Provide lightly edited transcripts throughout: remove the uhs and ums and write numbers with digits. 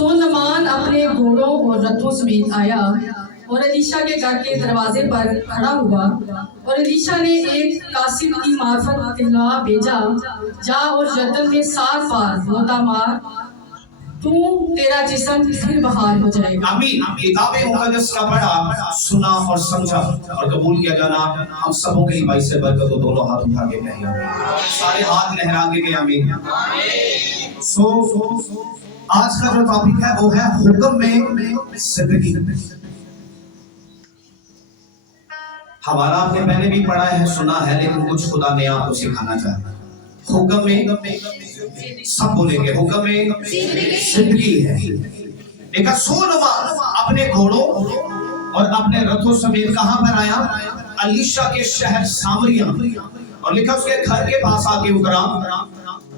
सोनमान अपने घोड़ों और रथों समेत आया और एलीशा के घर के दरवाजे पर खड़ा हुआ। और एलीशा ने एक कासिद की मार्फत कहला भेजा, जा और यरदन में 7 बार गोता मार, तू तेरा जिस्म फिर बहाल हो जाएगा। आमीन। किताबे मुकद्दस का पढ़ा, सुना और समझा और कबूल किया जाना हम सबों के लिए बाइस से बरकत हो। दोनों हाथ उठा के कहें आमीन, सारे हाथ लहरा के कहें आमीन। आज का जो टॉपिक है वो है हुक्म में जिंदगी। हमारा आपने पहले भी पढ़ा है, सुना है, लेकिन कुछ खुदा ने आपको सिखाना चाहता है। हुक्म में सब बोलेंगे, हुक्म में जिंदगी है। देखा सोनमान अपने घोड़ों और अपने रथों समेत कहां पर आया? एलीशा के शहर सामरिया। और लिखा उसके घर के पास आके उतरा।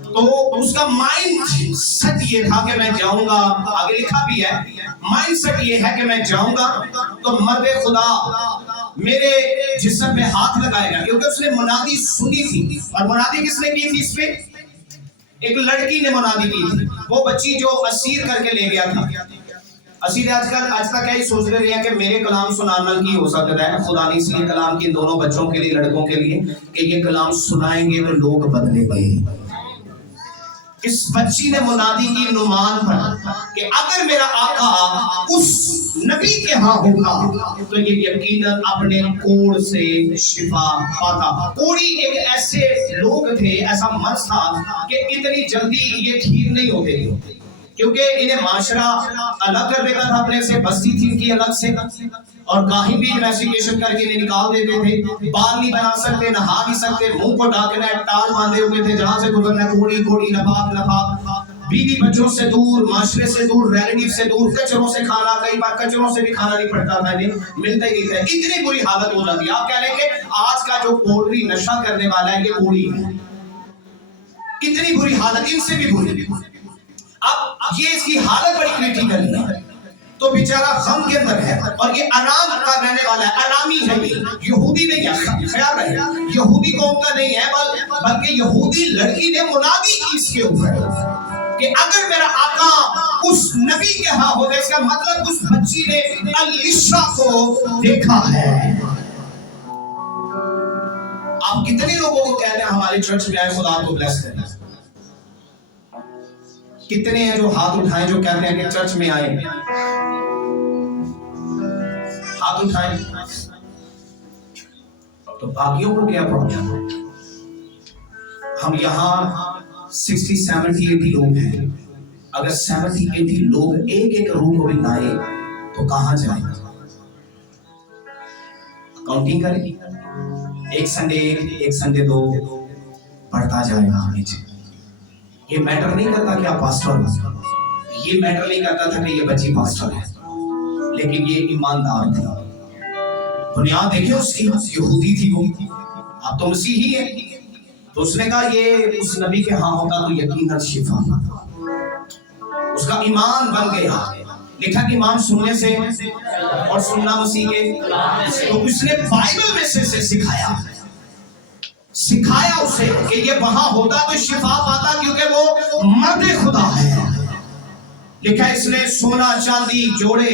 तो उसका माइंड सेट ये था कि मैं जाऊंगा, आगे लिखा भी है, माइंड सेट ये है कि मैं जाऊंगा तो मर्दे खुदा मेरे जिस्म पे हाथ लगाएगा, क्योंकि उसने मुनादी सुनी थी। और मुनादी किसने की थी? इस पे एक लड़की ने मुनादी की थी, वो बच्ची जो असीर करके ले गया था। असीर आजकल आज तक यही सोच रहे हैं कि मेरे कलाम सुनाना की हो सकता है। खुदा ने इसलिए कलाम की दोनों बच्चों के लिए, लड़कों के लिए, कि ये कलाम सुनाएंगे तो लोग बदलेंगे। इस बच्ची ने मुनादी की नुमान पर कि अगर मेरा आका उस नबी के यहाँ होगा तो ये यकीनन अपने कोड़ से शिफा पाता। कोड़ी एक ऐसे लोग थे, ऐसा मर्ज था कि इतनी जल्दी ये ठीक नहीं होते थे, क्योंकि इन्हें माशरा अलग कर देता था अपने से, बस्ती थी इनकी अलग से, और कहीं भी इन्वेस्टिगेशन करके इन्हें निकाल देते थे। बाल नहीं बना सकते, नहा नहीं सकते, मुंह को ढाकना है, टाल बांधे हुए थे, जहां से गुजरना कोड़ी कोड़ी, नफाक नफाक, बीवी बच्चों से दूर, माशरे से दूर, रिलेटिव से दूर, कचरों से खाना, कई बार कचरों से भी खाना नहीं पड़ता था, इन्हें मिलता ही नहीं था। इतनी बुरी हालत हो जाती है। आप कह लेंगे आज का जो पोल्ट्री नशा करने वाला है ये कोड़ी है, इतनी बुरी हालत, इनसे भी बुरी। अब ये इसकी हालत बड़ी क्रिटिकल है, तो बेचारा गम के अंदर है और ये आराम का रहने वाला है, आरामी है, ये यहूदी नहीं है, ख्याल रहे, यहूदी कौम का नहीं है, बल्कि यहूदी लड़की ने मुनादी की इसके ऊपर कि अगर मेरा आका उस नबी के यहाँ होगा, इसका मतलब उस बच्ची ने एलीशा को देखा है। आप कितने लोगों को कहते हैं हमारे चर्च में आए, खुदा को ब्लेस करना? कितने हैं जो हाथ उठाएं, जो कहते हैं कि चर्च में आए? हाथ उठाएं। तो बाकियों को क्या प्रॉब्लम? हम यहाँ 60, 70, 80 लोग हैं। अगर 70, 80 लोग एक एक रूम को भी लाए तो कहां जाएंगे? काउंटिंग करें, एक संडे 2 बढ़ता जाएगा नीचे। ये मैटर नहीं करता कि आप पास्टर हो, ये मैटर नहीं करता था कि ये बच्ची पास्टर है, लेकिन ये ईमानदार थी। बुनियाद देखिए उसकी, यहूदी थी वो, आप तो मसीही है। तो उसने कहा ये उस नबी के यहाँ होता तो यकीनन शिफा पाता। उसका ईमान बन गया। लिखा कि ईमान सुनने से और सुनना मसीह के। तो उसने बाइबल में से सिखाया उसे कि ये वहां होता तो शिफा पाता, क्योंकि वो मर्द खुदा है। लिखा इसने सोना चांदी जोड़े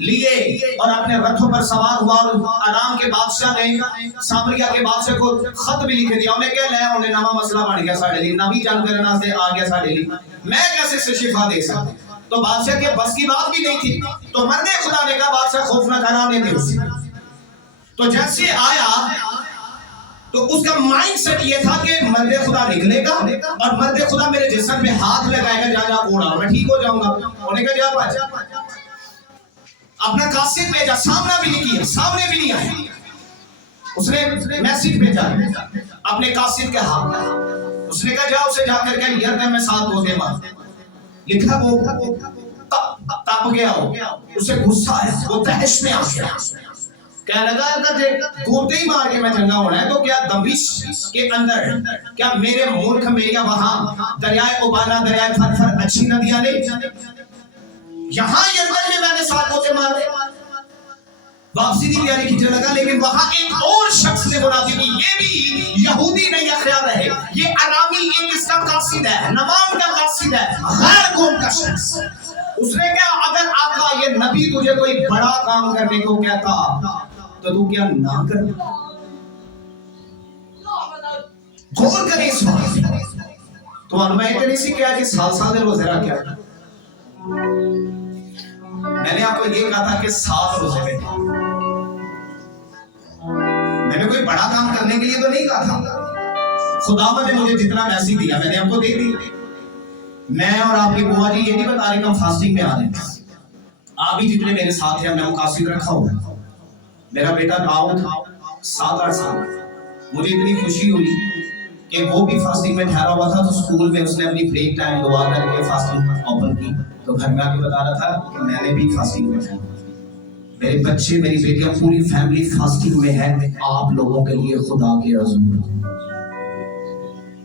लिए और अपने रथों पर सवार हुआ। और आराम के बादशाह ने सामरिया के बादशाह को खत भी लिख दिया। उन्हें क्या ले, उन्हें नवा मसला बन गया साढ़े लिए, नबी जानकर ना से आ गया साढ़े लिए, मैं कैसे से शिफा दे सकता? तो बादशाह के बस की बात भी नहीं थी। तो मर्द खुदा ने कहा बादशाह खौफ न कराने दे उसे। तो जैसे आया तो उसका माइंड सेट ये था कि मर्द खुदा निकलेगा और मर्द खुदा मेरे जिस्म पे हाथ लगाएगा, जा जा कोड़ा, मैं ठीक हो जाऊंगा। उन्हें कहा जा पाए, अपना कासिद भेजा, सामना भी नहीं किया, सामने भी नहीं आया। उसने मैसेज भेजा अपने कासिद के हाथ, उसने कहा जा उसे जाकर के यरदन में 7 गोते मार। लिखा वो तप गया, उसे गुस्सा आया, वो तहश में आ गया, कहने लगा गोते ही मार के मैं चंगा होना है। तो क्या दमिश के अंदर, क्या मेरे मूर्ख में या वहां दरियाए उबाला, दरियाए फरफर अच्छी नदियां नहीं? यहाँ यरदन में मैंने 7 गोते मारे, वापसी की तैयारी खींचने लगा, लेकिन वहां एक और शख्स ने बोला कि ये भी यहूदी नहीं है, ख्याल रहे, ये अरामी एक इसका कासिद है, नमाम का कासिद है, गैर कौम का शख्स। उसने क्या, अगर आका ये नबी तुझे कोई बड़ा काम करने को कहता तो तू क्या ना कर? गौर करें इस बात। तो मैं इतनी सी क्या कि साल साल में रोजे रख क्या, मैंने आपको ये कहा था कि 7 रोजे में, मैंने कोई बड़ा काम करने के लिए तो नहीं कहा था। खुदावंद ने मुझे जितना मैसेज दिया मैंने आपको दे दिया। मैं और आपकी बुआ जी ये नहीं बता रहे कि हम फास्टिंग में आ रहे हैं। आप भी जितने मेरे साथ हैं, मैं मुकासिद रखा हुआ। मेरा बेटा दाऊद 7-8 साल, मुझे इतनी खुशी हुई कि वो भी फास्टिंग में ठहरा हुआ था। तो स्कूल में उसने अपनी ब्रेक टाइम दुआ करके फास्टिंग ओपन की। तो घर में आके बता रहा था कि मैंने भी फास्टिंग में है, मेरे बच्चे मेरी बेटियां पूरी फैमिली फास्टिंग में है, आप लोगों के लिए खुदा के रसूल।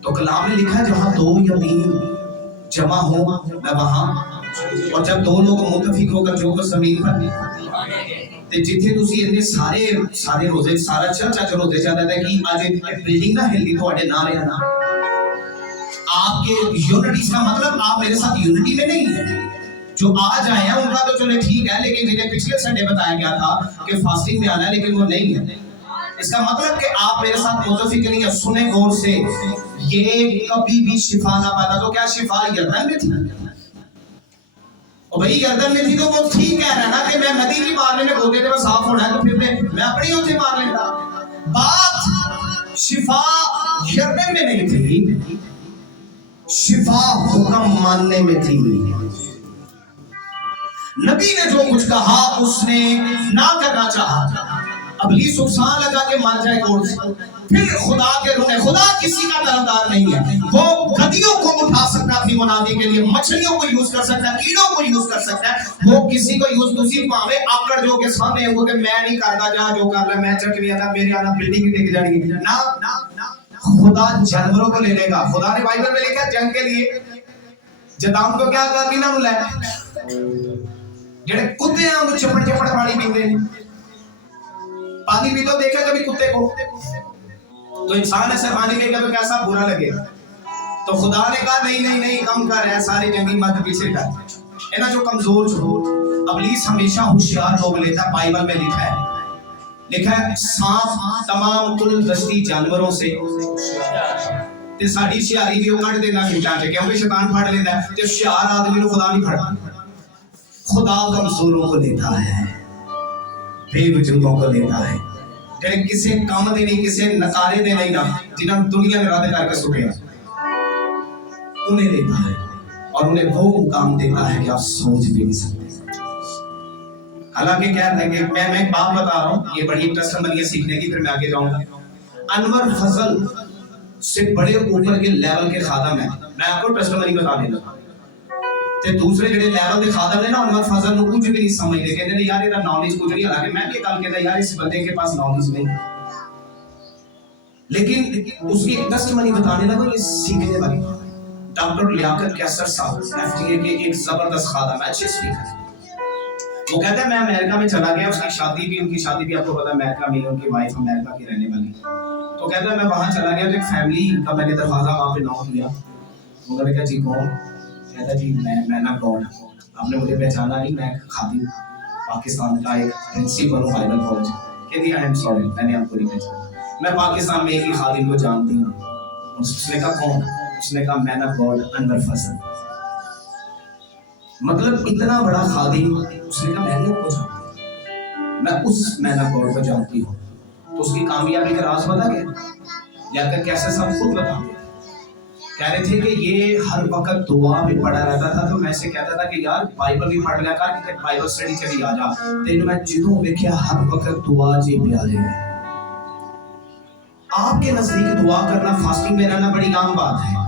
तो कलाम में लिखा है जहां 2 या 3 जमा हो मैं वहां, और जब 2 लोग मुतफिक होकर जो कुछ जमीन पर ते जिथे तुसी इतने सारे रोजे सारा चर्चा च रोजे चाहता है कि आज बिल्डिंग ना हिलदी थोड़े ना रहा ना आपके यूनिटी का मतलब आप मेरे साथ यूनिटी में नहीं है। जो आज आए हैं उनका तो चलो ठीक है, लेकिन जिन्हें पिछले संडे बताया गया था कि फास्टिंग में आना है लेकिन वो नहीं है, इसका मतलब कि आप मेरे साथ मुतफिक नहीं है। सुने गौर से, ये कभी भी शिफा ना पाता। तो क्या शिफा गर्दन में थी? और भाई गर्दन में थी तो वो ठीक कह रहा है ना कि मैं नदी की मारने में गोदे में साफ होना है, तो फिर मैं अपनी होते मार लेता। बात शिफा गर्दन में नहीं थी, शिफा हुक्म मानने में थी। नबी ने जो कुछ कहा उसने ना करना चाहा, अबलीस उकसाने लगा के मर जाए कोर्ट से। फिर खुदा के रूह, खुदा किसी का तरफदार नहीं है। वो गधियों को उठा सकता है अपनी मुनादी के लिए, मछलियों को यूज कर सकता है, कीड़ों को यूज कर सकता है। वो किसी को यूज तुसी पावे आकड़ जो के सामने वो के मैं नहीं करता, जा जो कर ले, मैं चट नहीं आता, मेरे आना बिल्डिंग टिक जाएगी ना ना ना। खुदा जानवरों को ले लेगा। खुदा ने बाइबल में लिखा जंग के लिए जदाम को क्या कहा कि ना ले जेड़े कुत्ते हैं वो चपड़ चपड़ पानी पीते हैं, पानी भी तो देखा कभी कुत्ते को, तो इंसान ऐसे पानी पिएगा तो कैसा बुरा लगे। तो खुदा ने कहा नहीं नहीं नहीं कम कर, है सारी जंगी मत पीछे कर, है ना जो कमजोर छोड़। अबलीस हमेशा होशियार लोग लेता है। बाइबल में लिखा है सांप तमाम कुल दस्ती जानवरों से ते साडी शियारी भी कट देना मिनटां च, क्योंकि शैतान फड़ लेता है। ते होशियार आदमी को खुदा नहीं फड़ता। खुदा कमजोरों को लेता है, बेवजूदों को लेता है, जेडे किसी काम दे नहीं, किसी नकारे दे नहीं ना, जिन्हें दुनिया में रद्द करके सुटिया, उन्हें लेता है और उन्हें वो मुकाम देता है कि आप सोच भी नहीं सकते। हालांकि क्या है कि मैं एक बात बता रहा हूँ, ये बड़ी इंटरेस्टिंग बनी है सीखने की, फिर मैं आगे जाऊंगा। अनवर फजल से बड़े ऊपर के लेवल के खादम है। मैं आपको टेस्टिमनी बता देता। ते दूसरे जेडे लेवल के खादम ने ना अनवर फजल को कुछ भी नहीं समझते, कहते हैं यार ये नॉलेज कुछ नहीं। हालांकि मैं भी कल कहता यार इस बंदे के पास नॉलेज नहीं, लेकिन उसकी एक टेस्टिमनी बताने लगा ये सीखने वाली। डॉक्टर लियाकत कैसर साहब एफडीए के एक जबरदस्त खादम है, अच्छे स्पीकर। वो कहता है मैं अमेरिका में चला गया, उसकी शादी भी आपको पता है अमेरिका में, उनकी वाइफ अमेरिका की रहने वाली। तो कहता है मैं वहां चला गया तो एक फैमिली का मैंने दरवाजा वहां पे नॉक किया। उन्होंने कहा जी कौन? कहता जी मैं ना गॉड, आपने मुझे पहचाना नहीं, मैं खादिम पाकिस्तान का एक प्रिंसिपल हूँ बाइबल कॉलेज। कहती आई एम सॉरी मैंने आपको नहीं पहचाना, मैं पाकिस्तान में एक ही खादिम को जानती हूँ। उसने कहा कौन? उसने कहा मैं ना गॉड अनवर फजल। मतलब इतना बड़ा खादिम। उसने कहा मैंने उसको जानती हूँ, मैं उस मैना गॉड को जानती हूँ। तो उसकी कामयाबी का राज बता गया या कैसे सब खुद बता। कह रहे थे कि ये हर वक्त दुआ भी पढ़ा रहता था। तो मैं से कहता था कि यार बाइबल भी पढ़ लिया कर, कि बाइबल स्टडी चली आ जा। तेन मैं जिदों देखिया हर वक्त दुआ जी प्यारे है। आपके नजदीक दुआ करना, फास्टिंग में रहना बड़ी आम बात है,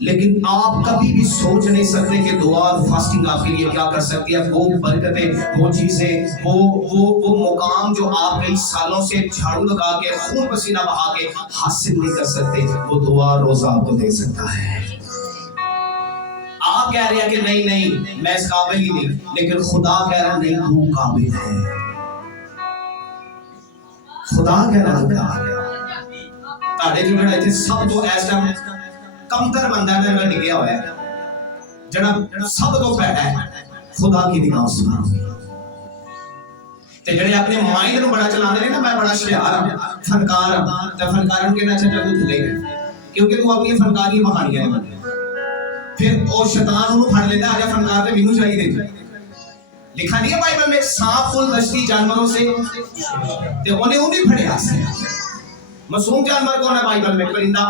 लेकिन आप कभी भी सोच नहीं सकते कि दुआ और फास्टिंग आपके लिए क्या कर सकती है। वो बरकतें, वो चीजें, वो मुकाम जो आप कई सालों से झाड़ू लगा के खून पसीना बहा के हासिल नहीं कर सकते, वो दुआ रोजा आपको दे सकता है। आप कह रहे हैं कि नहीं नहीं मैं इस काबिल ही नहीं, लेकिन खुदा कह रहा नहीं तू काबिल है। खुदा कह रहा है ताड़े जो सब तो ऐसा कमतर बंदा ने मैं निकया हुआ है, जड़ा सब तो पैड़ा है खुदा की निगाह सुनाओगे। ते जड़े अपने माइंड ਨੂੰ बड़ा चलाने ने ना मैं बड़ा होशियार हां फनकार हां ते फनकारन के ना अच्छा तू थले क्योंकि तू अपनी फनकारी बहानियां है फिर वो शैतान ਉਹਨੂੰ फड़ लेता आजा फनकार ते ਮੈਨੂੰ चाहिए। लिखा नहीं है बाइबल में सांप फूल दश्ती जानवरों से ते उन्हें वो भी फड़े से मासूम जानवर कौन है बाइबल में? परिंदा,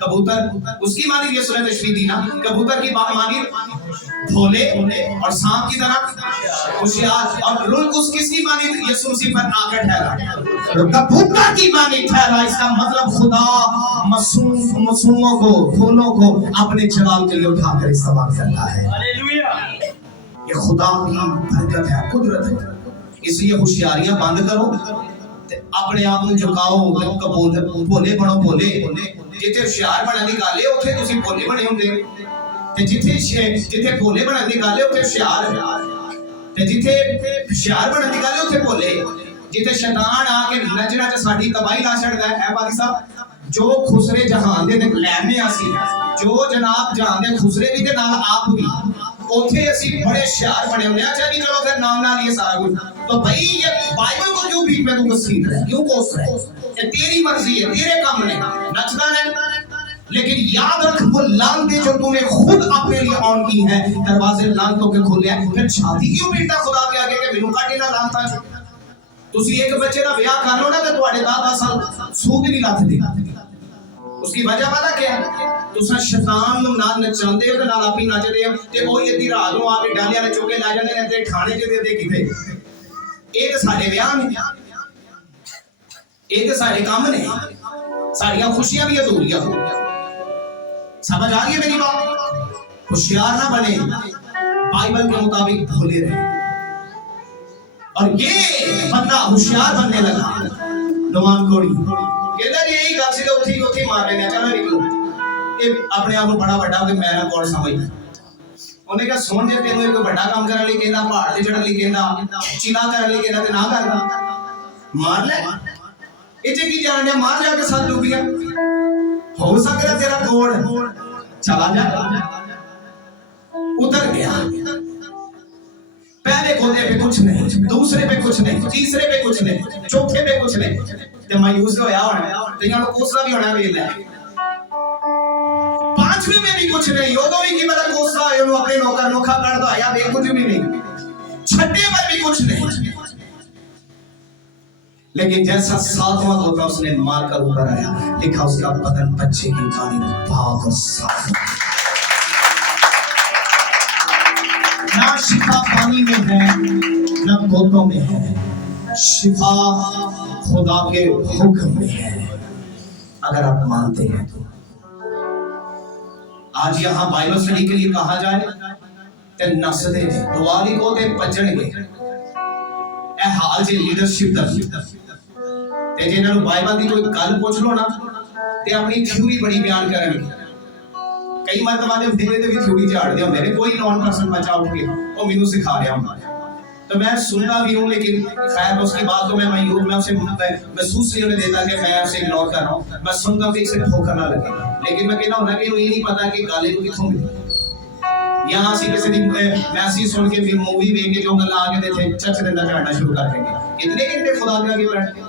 कबूतर। उसकी मानी यीशु ने तशरीह दी ना, कबूतर की मानी भोले और सांप की तरह होशियार, और रुल्कुस किसकी मानी यीशु मसीह पर आकर ठहरा, कबूतर की मानी ठहरा। इसका मतलब खुदा मासूमों को, फूलों को अपने जलाल के लिए उठाकर इस्तेमाल करता है। हालेलुया। ये खुदा की बरकत है, कुदरत है। इसलिए होशियारियां बंद करो, अपने आप ਨੂੰ ਝੁਕਾਓ ਤੇ ਕਬੂਲ ਭੋਲੇ ਬਣੋ। ਭੋਲੇ ਜਿੱਥੇ ਹੁਸ਼ਿਆਰ ਬਣਨ ਦੀ ਗੱਲ ਹੈ ਉੱਥੇ ਤੁਸੀਂ ਭੋਲੇ ਬਣੇ ਹੁੰਦੇ, ਤੇ ਜਿੱਥੇ ਭੋਲੇ ਬਣਨ ਦੀ ਗੱਲ ਹੈ ਉੱਥੇ ਹੁਸ਼ਿਆਰ, ਤੇ ਜਿੱਥੇ ਹੁਸ਼ਿਆਰ ਬਣਨ ਦੀ ਗੱਲ ਹੈ ਉੱਥੇ ਭੋਲੇ। ਜਿੱਥੇ ਸ਼ੈਤਾਨ ਆ ਕੇ ਨਜ਼ਰਾਂ 'ਚ ਸਾਡੀ ਤਬਾਹੀ ਲਾ ਛੱਡਦਾ ਹੈ ਬਾਦੀ ਸਾਹਿਬ, ਜੋ ਖੁਸਰੇ ਜਹਾਨ ਦੇ ਲੈਣੇ ਅਸੀਂ, ਜੋ ਜਨਾਬ ਜਹਾਨ ਦੇ ਖੁਸਰੇ ਵੀ ਤੇ ਨਾਲ ਆਪ ਵੀ, ਉੱਥੇ ਅਸੀਂ बड़े होशियार बने होंगे। अच्छा जी चलो फिर नाम ना लिए सारा कुछ, तो भाई ये बाइबल को क्यों बीच में तू घसीट रहा है, क्यों कोस रहा है? ये तेरी मर्जी है, तेरे काम ने नचना नहीं, लेकिन याद रख वो लानतें जो तूने खुद अपने लिए ऑन की है, दरवाजे लानतों के खुले हैं, फिर छाती क्यों पीटता खुदा के आगे कि मैनू काटे ना लानता चो। तुसी एक बच्चे का ब्याह कर लो ना तो तुम्हारे 10 साल सूद नहीं लथ दी। उसकी वजह पता क्या है? तुसा शैतान नु ना नचांदे हो ते नाल आप ही नचदे हो, ते ओही अद्धी रात नु आके डालियां ने चुके ला जांदे ने ते खाने च दे किते। ये ते साडे ब्याह ने, ये ते साडे काम ने, साडियां खुशियां भी अधूरियां। समझ आ गई मेरी बात? होशियार ना बने, बाइबल के मुताबिक भोले रहे। और ये बंदा होशियार बनने लगा, दुआन कोड़ी कहता जी यही गल सी उठी उठी मार लेना, चलो निकलो। ये अपने आप को बड़ा बड़ा हो के मैं ना कौन समझदा। उन्हें कहा सुन जे तेनू कोई बड़ा काम करने लई कहंदा, पहाड़ ते चढ़न लई कहंदा, चिला करने लई कहंदा ते ना करदा, मार ले। ये जे की जान दे मार जाके साथ डूबिया, हो सकदा तेरा गोड़ चला जाए। उतर गया, पहले गोदे पे कुछ नहीं, दूसरे पे कुछ नहीं, तीसरे पे कुछ नहीं, चौथे पे कुछ नहीं, ते मायूस होया होना, ते यार कोसरा भी होना वेला। पांचवें में भी कुछ नहीं, ओदो भी की पता कोसरा है उन्होंने अपने नौकर नोखा कर दो आया, बे कुछ भी नहीं। छठे पर भी कुछ नहीं, लेकिन जैसा 7वां गोता उसने मार कर ऊपर आया, लिखा उसका बदन बच्चे की जानी पाक और साफ। ना शिफा पानी में है, ना गोतों में है, शिफा खुदा के हुक्म में है। अगर आप मानते हैं तो आज यहाँ बाइबल स्टडी के लिए कहा जाए ते नसदे ने, दुआली को ते भजणगे। ए हाल जे लीडरशिप दा ते जे इन्हां नूं बाइबल दी कोई गल पूछ लो ना ते अपनी थ्योरी बड़ी बयान करनगे। कई मरतबा ने मेरे ते भी थ्योरी झाड़दे होंदे ने, कोई नॉन पर्सन बचा उठ के ओ मैनू सिखा रहा होंदा, तो मैं सुनता भी हूँ, लेकिन खैर उसके बाद तो मैं उसे महसूस नहीं होने देता कि मैं उसे इग्नोर कर रहा हूँ। मैं सुनता हूँ कि इसे ठोकर ना लगे, लेकिन मैं कहना होता कि ये नहीं पता कि गाले को किथों मिली। यहाँ से किसी दिन मैसेज सुन के भी मूवी देख के जो गल्ला आगे देते चच देना चढ़ना शुरू कर देंगे। कितने घंटे खुदा के आगे बैठते हैं,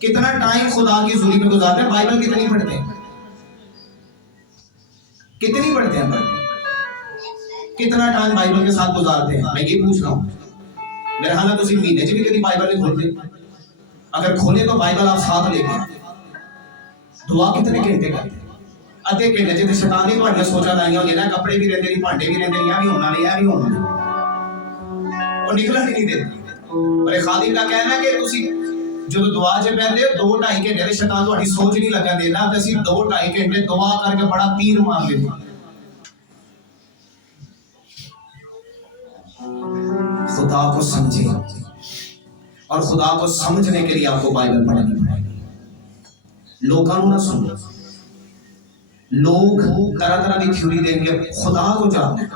कितना टाइम खुदा की हुजूरी में गुजारते हैं। बाइबल कितनी पढ़ते हैं, कितनी पढ़ते हैं, कितना टाइम बाइबल के साथ गुजारते हैं? मैं ये पूछ रहा हूँ। मेरे ख्याल तो महीने च भी कभी बाइबल नहीं खोलते, अगर खोले तो बाइबल आप साथ लेके। दुआ कितने घंटे करते? अद्धे घंटे च शैतान ने तुहाडे सोचा लाइयां होंदियां ना, कपड़े भी रहंदे नहीं, भांडे भी रहंदे नहीं, आ भी होना नहीं, आ भी होना नहीं, और निकलण नहीं देते। पर खादिम का कहना है कि तुसी जो दुआ च बैठे हो 2-2.5 घंटे ते शैतान तुहाडी सोच नहीं लगन देना, ते ਅਸੀਂ 2-2.5 घंटे दुआ करके बड़ा तीर मार लेते। खुदा को समझे, और खुदा को समझने के लिए आपको बाइबल पढ़नी पड़ेगी। लोगों को ना सुनो, लोग तरह तरह की थ्योरी देंगे, खुदा को जानना है।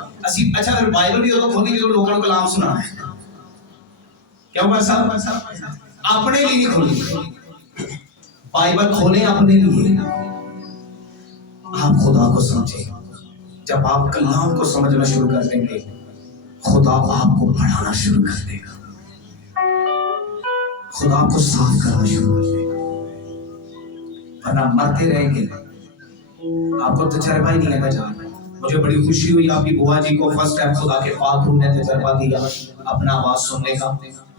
अच्छा अगर बाइबल भी हो खोली जो लोगों को कलाम सुनाना है, क्या हुआ साहब? अपने लिए नहीं खोली, बाइबल खोले अपने लिए। आप खुदा को समझे, जब आप कलाम को समझना शुरू कर देंगे, खुदा आपको बढ़ाना शुरू कर देगा, खुदा आपको साफ करना शुरू कर देगा, वरना मरते रहेंगे, आपको तजर्बा ही नहीं है जान। मुझे बड़ी खुशी हुई आपकी बुआ जी को फर्स्ट टाइम खुदा के पाक रूह ने तजर्बा दिया अपना आवाज सुनने का,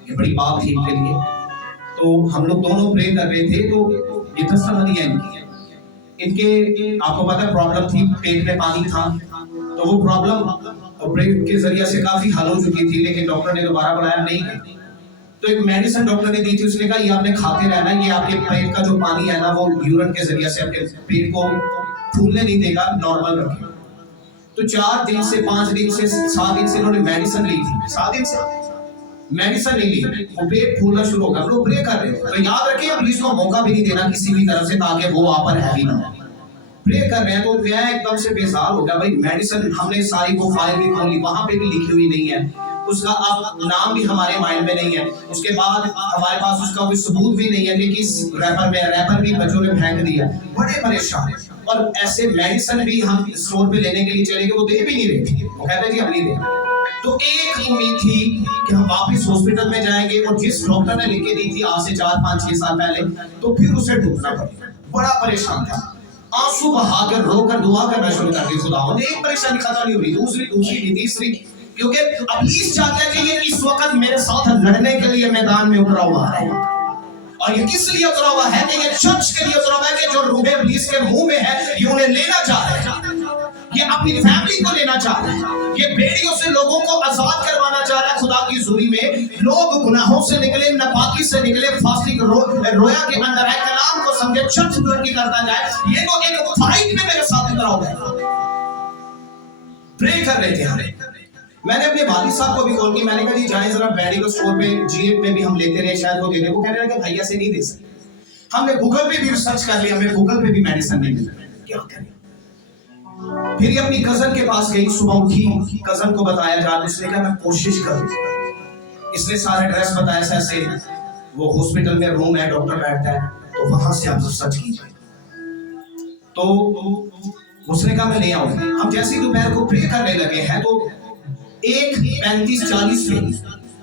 ये बड़ी बात थी इनके लिए। तो हम लोग दोनों प्रे कर रहे थे, तो ये तसल्ली है इनके आपको पता है प्रॉब्लम थी, पेट में पानी था, तो वो प्रॉब्लम ऑपरेट के जरिए से काफी हल हो चुकी थी, लेकिन डॉक्टर ने दोबारा बुलाया नहीं। तो एक मेडिसिन डॉक्टर ने दी थी, उसने कहा ये आपने खाते रहना, ये आपके पेट का जो पानी है ना वो यूरिन के जरिए से आपके पेट को फूलने नहीं देगा, नॉर्मल रखेगा। तो 4 दिन से 5 दिन से 7 दिन से उन्होंने मेडिसिन ली थी, 7 दिन से मेडिसिन नहीं ली, वो पेट फूलना शुरू हो गया। हम लोग प्रे कर रहे हैं, तो याद रखिए अब इसको मौका भी नहीं देना किसी भी तरफ से, ताकि वो आप पर हैवी ना हो। प्रे कर रहे हैं तो मैं एकदम से बेसार हो गया, भाई मेडिसिन हमने सारी वो फाइल भी खोली, वहां पे भी लिखी हुई नहीं है, उसका अब नाम भी हमारे माइंड में नहीं है, उसके बाद हमारे पास उसका कोई सबूत भी नहीं है कि किस रैपर भी बच्चों ने फेंक दिया। बड़े परेशान, और ऐसे मेडिसिन भी हम स्टोर पे लेने के लिए चले गए, वो दे भी नहीं रहे थे, वो कहते जी हम नहीं दे। तो एक उम्मीद थी कि हम वापस हॉस्पिटल में जाएंगे, और जिस डॉक्टर ने लिख के दी थी आज से 4, 5, 6 साल पहले, तो फिर उसे ढूंढना पड़ेगा। बड़ा परेशान था, आंसू बहाकर रोकर दुआ करना शुरू कर दी खुदा। एक परेशानी खत्म नहीं हुई, दूसरी तीसरी, क्योंकि इब्लीस चाहता है कि ये इस वक्त मेरे साथ लड़ने के लिए मैदान में उतरा हुआ है, और ये किस लिए उतरा हुआ है कि ये चर्च के लिए उतरा हुआ है कि जो रूह इब्लीस के मुंह में है ये उन्हें लेना चाह रहा है, ये अपनी फैमिली को लेना चाह रहा है, ये बेड़ियों से लोगों को आजाद करवाना चाह रहा है। खुदा की हुजूरी में लोग गुनाहों से निकले, नापाकी से निकले, फास्टिंग रोया के अंदर है, कलाम को समझे, चर्च तरक्की करता जाए। ये तो एक फाइट में मेरे साथ उतरा हुआ है। प्रे कर रहे थे हम, मैंने अपने वालिद साहब को भी कॉल की, मैंने कहा जी जाएं जरा मेडिकल स्टोर पे, G8 में भी हम लेते रहे, शायद वो दे दे। वो कह रहे हैं कि भैया से नहीं दे सकते। हमने गूगल पे भी रिसर्च कर लिया, हमें गूगल पे भी मेडिसिन नहीं मिल रही, क्या करें। फिर ये अपनी कजन के पास गई, सुबह उठी, कजन को बताया जा, उसने कहा मैं कोशिश करूं। इसने सारा एड्रेस बताया, ऐसे वो हॉस्पिटल में रूम है, डॉक्टर बैठता है, तो वहां से आप सर्च कीजिए। तो उसने कहा मैं ले आऊंगी। हम जैसे ही दोपहर को प्रे करने लगे हैं, तो 1:35-40 में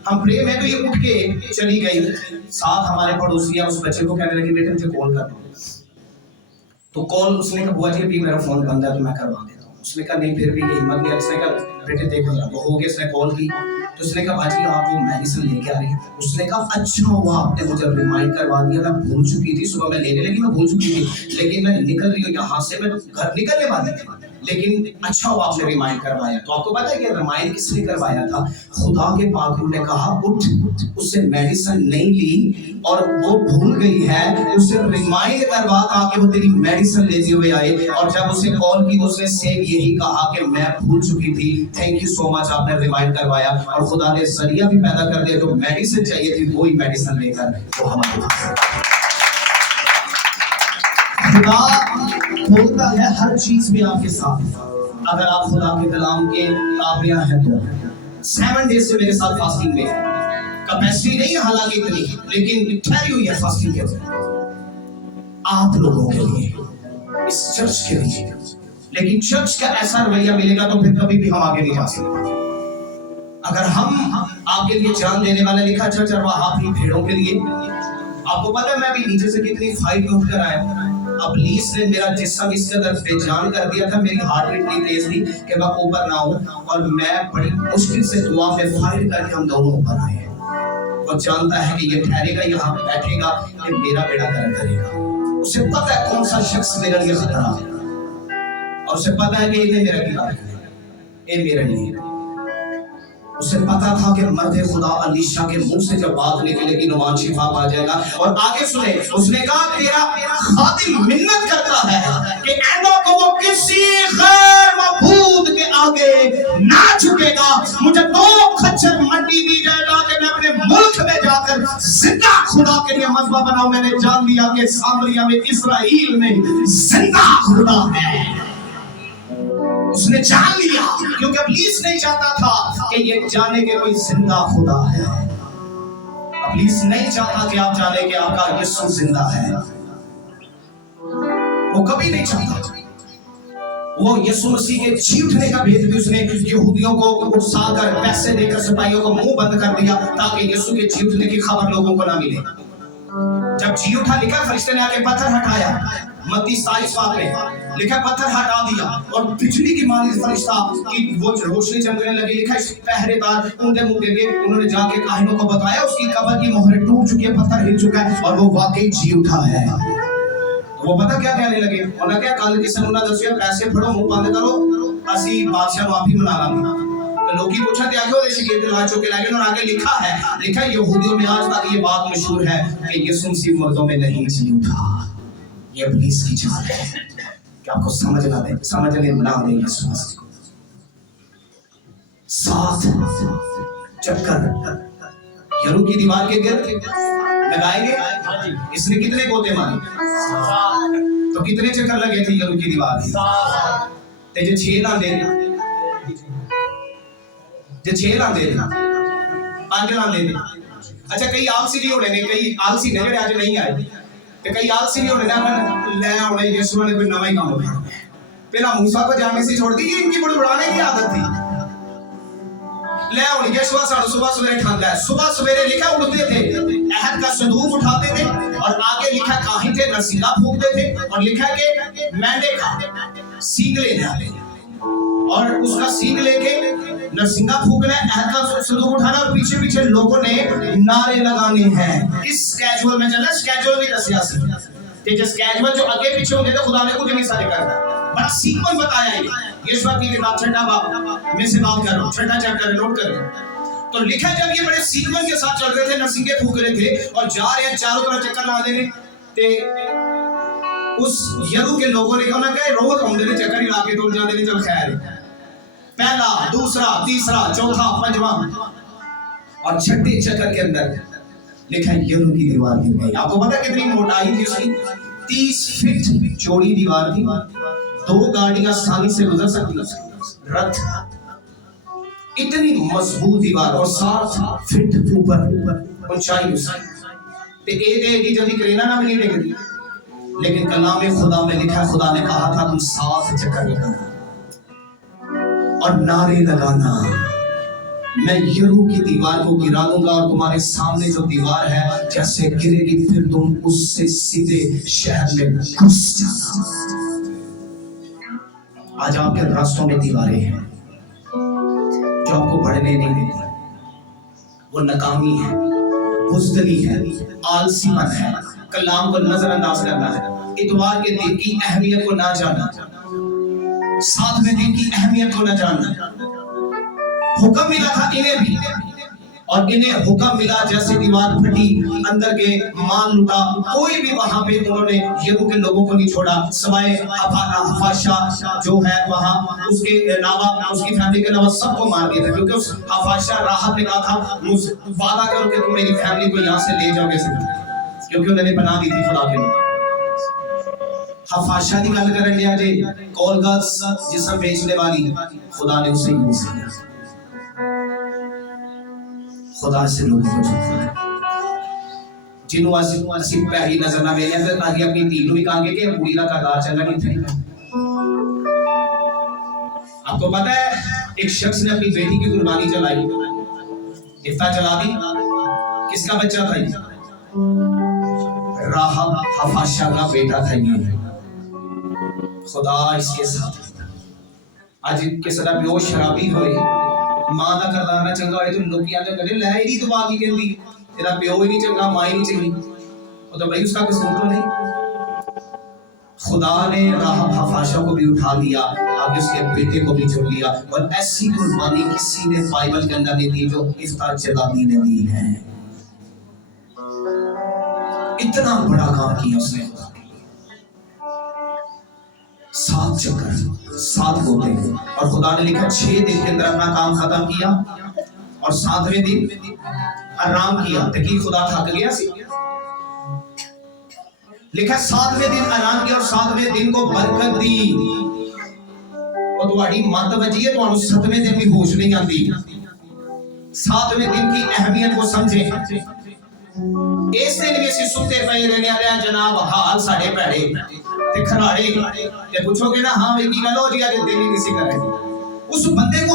हम प्रे में, तो ये उठ के चली गई, साथ हमारे पड़ोसी है, उस बच्चे को कहने लगी बेटे मुझे कॉल कर। तो कॉल उसने कहा बुआ जी अभी मेरा फोन बंद है तो मैं करवा देता हूँ। उसने कहा नहीं, फिर भी ये हिम्मत नहीं। उसने कहा बेटे देखो जरा, वो हो गया। उसने कॉल की, तो उसने कहा बाजी आप वो मेडिसिन लेके आ रही है। उसने कहा अच्छा हुआ आपने मुझे रिमाइंड करवा दिया, मैं भूल चुकी थी, सुबह मैं लेने लगी, मैं भूल चुकी थी, लेकिन मैं निकल रही हूँ यहाँ से, मैं घर निकलने वाली थी, लेकिन अच्छा हुआ आपने रिमाइंड करवाया। तो आपको पता है कि रिमाइंड किसने करवाया था? खुदा के पाक रूह ने कहा उठ, उससे मेडिसिन नहीं ली और वो भूल गई है, उसे रिमाइंड करवा ताकि वो तेरी मेडिसिन लेते हुए आए। और जब उसे कॉल की तो उसने सेम यही कहा कि मैं भूल चुकी थी, थैंक यू सो मच आपने रिमाइंड करवाया। और खुदा ने जरिया भी पैदा कर दिया, जो मेडिसिन चाहिए थी वही मेडिसिन लेकर वो हमारे पास। खुदा बोलता है हर चीज में आपके साथ, अगर आप खुदा के कलाम के ताबिया हैं तो। 7 डेज से मेरे साथ फास्टिंग में है, कैपेसिटी नहीं है हालांकि इतनी, लेकिन ठहरी हुई है फास्टिंग के आप लोगों के लिए, इस चर्च के लिए। लेकिन चर्च का ऐसा रवैया मिलेगा तो फिर कभी भी हम आगे नहीं जा सकते। अगर हम आपके लिए जान देने वाला लिखा चर्च और वहां भी भेड़ों के लिए। आपको पता है मैं भी नीचे से कितनी फाइट उठ कर आया। इब्लीस ने मेरा जिस्म इस कदर बेजान कर दिया था, मेरी हार्ट रेट इतनी तेज थी कि मैं ऊपर ना हूं, और मैं बड़ी मुश्किल से दुआ में फाइट करके हम दोनों ऊपर आए हैं। वो जानता है कि ये ठहरेगा, यहाँ बैठेगा, ये मेरा बेड़ा गर्क करेगा। उसे पता है कौन सा शख्स मेरे लिए खतरा है, और उसे पता है कि इन्हें मेरा क्या है, ये मेरा नहीं है। उसे पता था कि मर्द खुदा अलीशा के मुंह से जब बात निकलेगी नुमान शिफा पा जाएगा। और आगे सुने, उसने कहा तेरा खादिम मिन्नत करता है कि ऐनों को वो किसी गैर मबूद के आगे ना झुकेगा। मुझे 2 खच्चर मट्टी दी जाएगा कि मैं अपने मुल्क में जाकर जिंदा खुदा के लिए मज़बा बनाऊं। मैंने जान लिया कि सामरिया में, इस्राएल में जिंदा खुदा है। उसने जान लिया, क्योंकि इब्लीस नहीं चाहता था कि ये जाने के कोई जिंदा खुदा है। इब्लीस नहीं चाहता कि आप जाने कि आपका यीशु जिंदा है, वो कभी नहीं चाहता। वो यीशु मसीह के जी उठने का भेद भी उसने यहूदियों को उकसाकर पैसे देकर सिपाहियों को मुंह बंद कर दिया ताकि यीशु के जी उठने की खबर लोगों को ना मिले। जब जी उठा लिखा फरिश्ते ने आके पत्थर हटाया, मत्ती 27 में लिखा पत्थर हटा दिया और बिजली की मानी फरिश्ता की वो रोशनी चमकने लगी। लिखा इस पहरेदार ऊंधे मुंह के उन्होंने जाके काहिनों को बताया उसकी कब्र की मोहरें टूट चुकी है, पत्थर हिल चुका है और वो वाकई जी उठा है। वो पता क्या कहने लगे, उन्होंने क्या कल किसी ने दसिया पैसे फड़ो मुंह बंद करो असी बादशाह माफी मना लांगे। तो लोग ही पूछा क्या क्यों देश के ला चुके लगे और आगे लिखा है यहूदियों में आज तक ये बात मशहूर है कि यीशु मसीह मुर्दों में नहीं जी उठा। ये इब्लीस की चाल है कि आपको समझने ना दे यीशु मसीह को। 7 चक्कर यरू की दीवार के गिर्द लगाएंगे। इसने कितने गोते मारे? तो कितने चक्कर लगे थे यरू की दीवार ते जे 6 लांदे जे 6 लांदे 5 लांदे। अच्छा कई आलसी भी होने ने, कई आलसी ने जेड़े आज नहीं आए ते कई आलसी भी होने ना ले आने यीशु ने कोई नया ही काम उठाया। पहला मूसा को जाने से छोड़ दी, इनकी बड़ी बढ़ाने की आदत थी। ले आने यीशु सुबह सवेरे ठांदा है, सुबह सवेरे लिखा उठते थे अहद का संदूक उठाते थे और आगे लिखा काहिन थे नरसिंगा फूंकते थे और लिखा कि मेंढे का सींग लेने आते और उसका सींग लेके नरसिंगा फूंकना है, अहद का संदूक उठाना और पीछे पीछे लोगों ने नारे लगाने हैं। इस स्केड्यूल में चलना, स्केड्यूल भी दसिया सी कि जिस स्केड्यूल जो आगे पीछे होंगे तो खुदा ने कुछ नहीं सारे करना, बड़ा सीक्वेंस बताया है। यीशु की किताब 6 बाब में से बात कर रहा हूं, 6 चैप्टर नोट कर लो। तो लिखा है जब ये बड़े सीक्वेंस के साथ चल रहे थे, नरसिंगे फूंक रहे थे और जा रहे हैं चारों तरफ चक्कर लगा रहे थे, उस यरू के लोगों ने कहा कि रोज आउंदे ने चक्कर ही ला के टुर जांदे ने, चल खैर पहला दूसरा तीसरा चौथा पंजवां और छठे चक्कर के अंदर लिखा है यरू की दीवार गिर गई। आपको पता कितनी मोटाई थी उसकी? 30 फीट चौड़ी दीवार थी, 2 गाड़ियां आसानी से गुजर सकती, रथ इतनी मजबूत दीवार और 7 फीट ऊपर ऊंचाई उसकी। ते एडी जल्दी करेना ना भी नहीं लगती, लेकिन कलाम खुदा में लिखा, खुदा ने कहा था तुम 7 चक्कर लगाना और नारे लगाना, मैं यरू की दीवार को गिरा दूंगा और तुम्हारे सामने जो दीवार है जैसे गिरेगी फिर तुम उससे सीधे शहर में घुस जाना। आज आपके रास्तों में दीवारें हैं जो आपको बढ़ने नहीं देती, वो नाकामी है, बुज़दिली है, आलसीपन है, कलाम को नजरअंदाज करना है, इतवार के दिन की अहमियत को ना जानना, 7वें दिन की अहमियत को ना जानना। हुक्म मिला था इन्हें भी और इन्हें हुक्म मिला जैसे दीवार फटी, अंदर के माल लुटा, कोई भी वहां पे उन्होंने यरू के लोगों को नहीं छोड़ा सिवाय हफाशा जो है वहां, उसके अलावा उसकी फैमिली के अलावा सबको मार दिया था, क्योंकि उस हफाशा राहत ने कहा था मुझसे वादा करो कि तुम मेरी फैमिली को यहाँ से ले जाओगे, क्योंकि उन्होंने बना दी थी खुदा के लोग। हफाशा की गल कर लिया जे कोलगस जिस्म बेचने वाली, खुदा ने उसे यूज किया, खुदा से लोगों को छुपा है जिन्हों असी पैरी नजर ना मिले तो ताकि अपनी धी भी कहांगे कि कुड़ी का करदार चंगा नहीं था। आपको पता है एक शख्स ने अपनी बेटी की कुर्बानी चलाई, इफ्ता चला दी, किसका बच्चा था ये? राहब हफाशा का बेटा था ये। खुदा इसके साथ आज के सदा प्यो शराबी होए, मां का करदार ना चंगा होए तो लोग आंदे कदे लै ही दुआ की कहंदी तेरा प्यो ही नहीं चंगा, मां ही नहीं चंगी, वो तो भाई उसका कसूर तो नहीं। खुदा ने राहब हफाशा को भी उठा लिया, आगे उसके बेटे को भी छोड़ लिया, और ऐसी कुर्बानी किसी ने बाइबल के अंदर नहीं दी जो इफ्तार चलानी ने दी है। इतना बड़ा काम किया उसने। 7 चक्कर 7 गोते, और खुदा ने लिखा 6 दिन के अंदर अपना काम खत्म किया और 7वें दिन आराम किया। तकी खुदा थक गया सी, लिखा 7वें दिन आराम किया और 7वें दिन को बरकत दी। और तुम्हारी मत वजी है, तुम्हारे 7वें दिन भी होश नहीं आती। 7वें दिन की अहमियत को समझे। इस दिन भी असीं सुते पे रहने वाले जनाब, हाल साडे भैड़े, ते खराड़े ते पूछोगे ना हाँ भाई की गल हो जी अज तेरी नहीं सी करे उस बंदे को